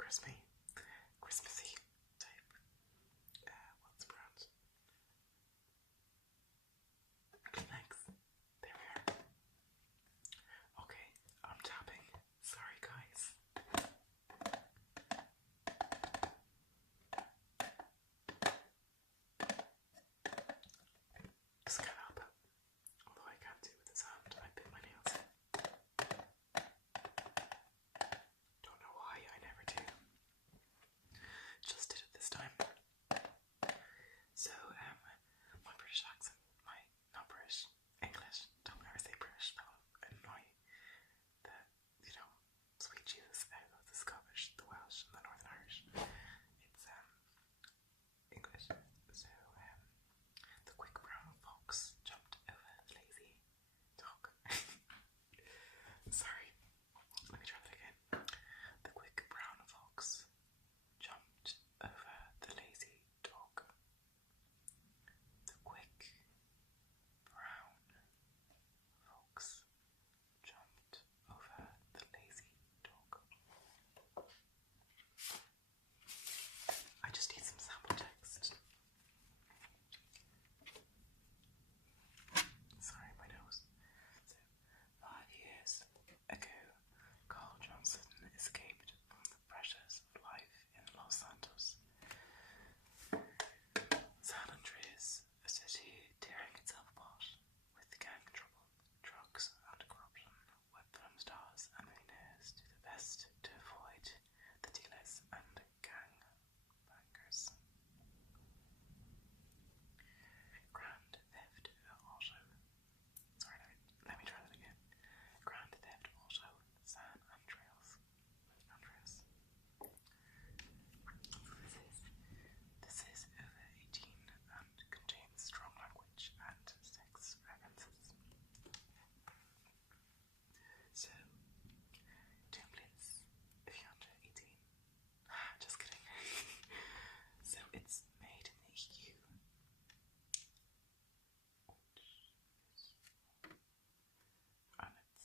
crispy, Christmassy type. What's the brand? Kleenex. There we are. Okay, I'm tapping. Sorry, guys. Just can't help it. Although I can't do it with the sound, I bit my nails. Don't know why, I never do. Just did it this time. So, my British accent, not British, English, don't ever say British, that'll annoy the, sweet Jesus out of the Scottish, the Welsh, and the Northern Irish. It's, English. So, the quick brown fox jumped over the lazy dog. Sorry, let me try that again. The quick brown fox jumped over the lazy dog. The quick brown fox jumped over the lazy dog. I just need some sample text. Sorry, my nose. So, 5 years ago, Carl Johnson escaped from the pressures of life in Los Santos. San Andreas, a city tearing itself apart with gang trouble, drugs and corruption, web film stars and millionaires do their best to avoid the dealers and gang bangers. Grand Theft Auto. Sorry, let me try that again. Grand Theft Auto San Andreas. This is over 18 and contains strong language and sex references. So, don't play this if you're under 18. Just kidding. So it's made in the EU. And it's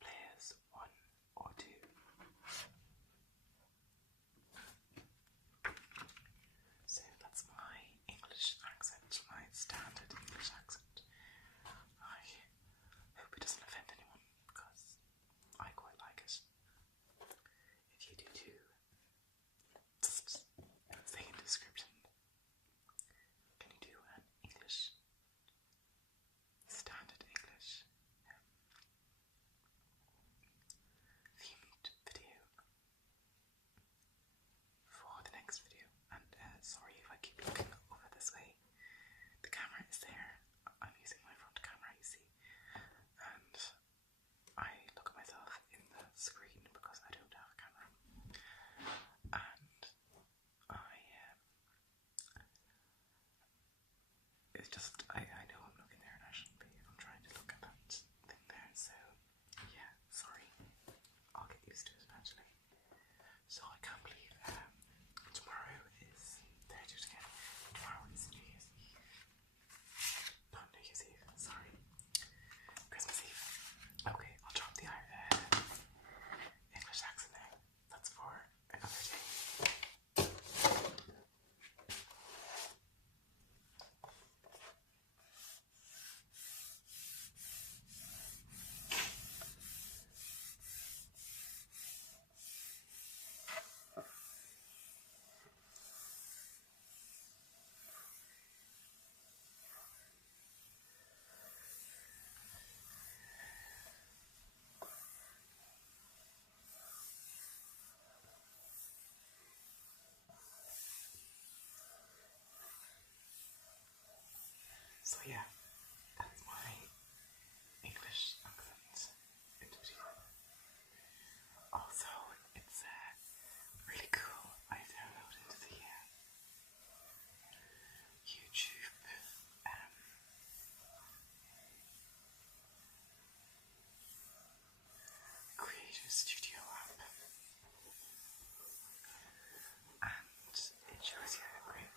players 1 or 2. So that's my English accent, my standard English accent. I hope it doesn't offend anyone, because I quite like it. If you do too, just say in the description, can you do an English, standard English themed video for the next video? And sorry if I keep looking over this way. The camera is there. I'm using my front camera, you see, and I look at myself in the screen because I don't have a camera. And it's just, I know I'm looking there and I shouldn't be. I'm trying to look at that thing there, so yeah, sorry. I'll get used to it eventually. So I can't believe tomorrow is Thursday again. Tomorrow is New Year's Eve. Not New Year's Eve, sorry. Christmas Eve. Okay, I'll drop the English accent now. That's for another day. So yeah, that's my English accent video. Also, it's really cool. I downloaded the YouTube Creator Studio app, and it shows you how great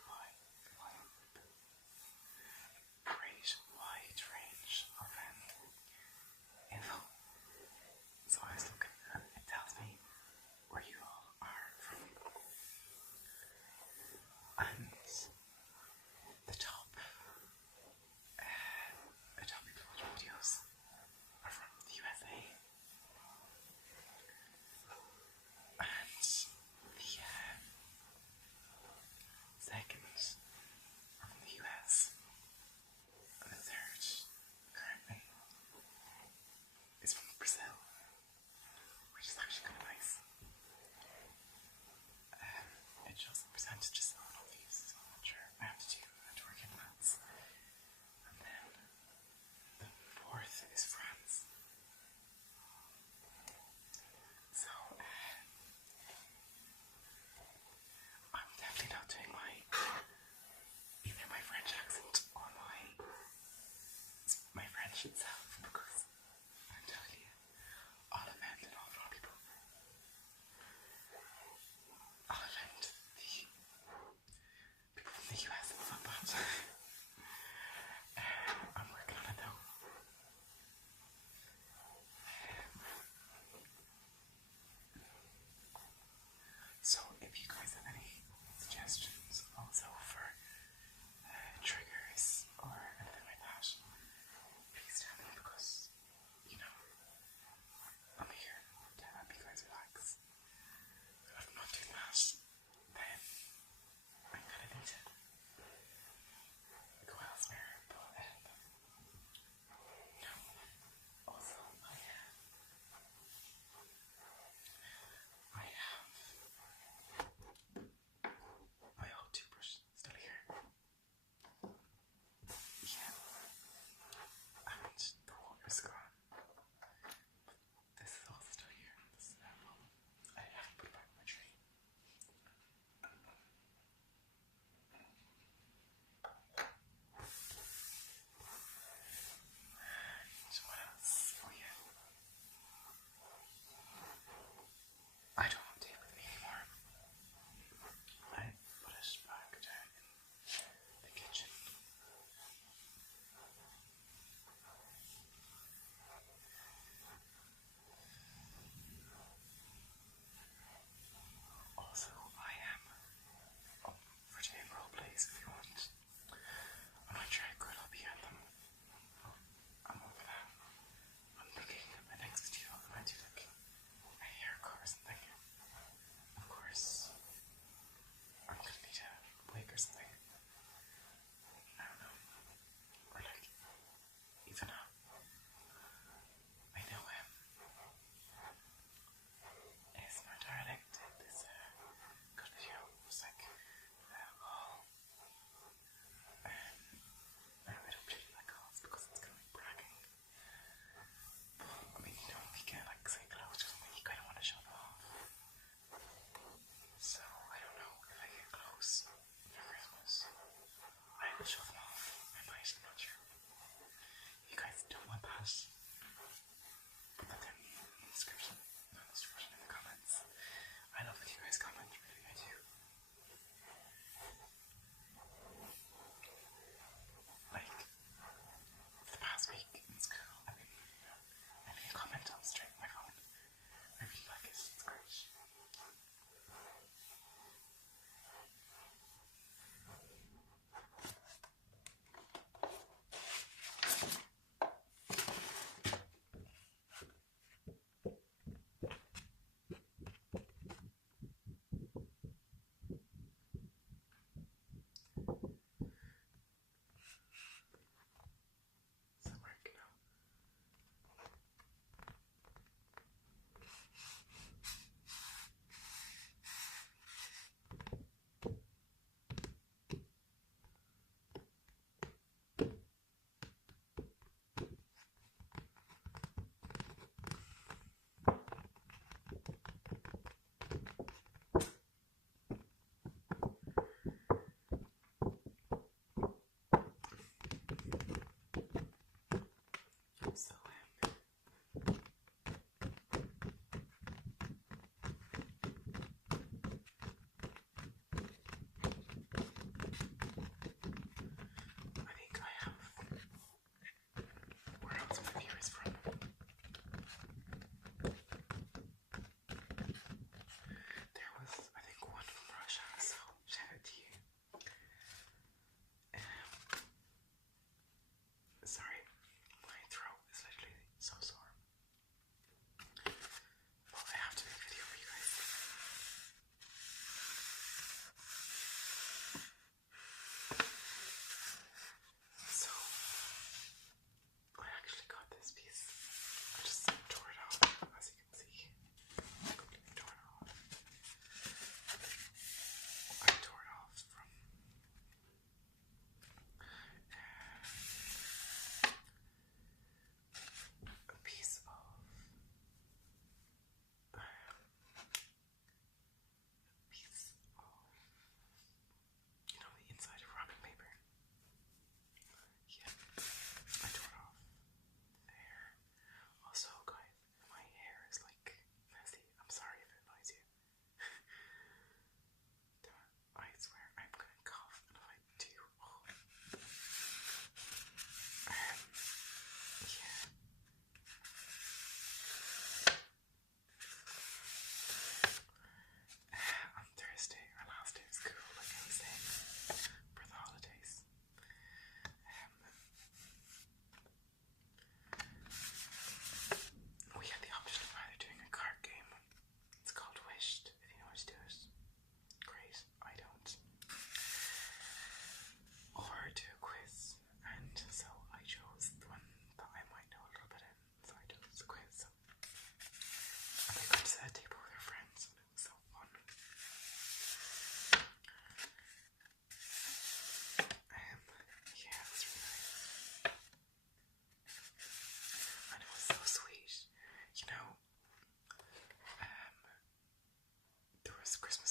Christmas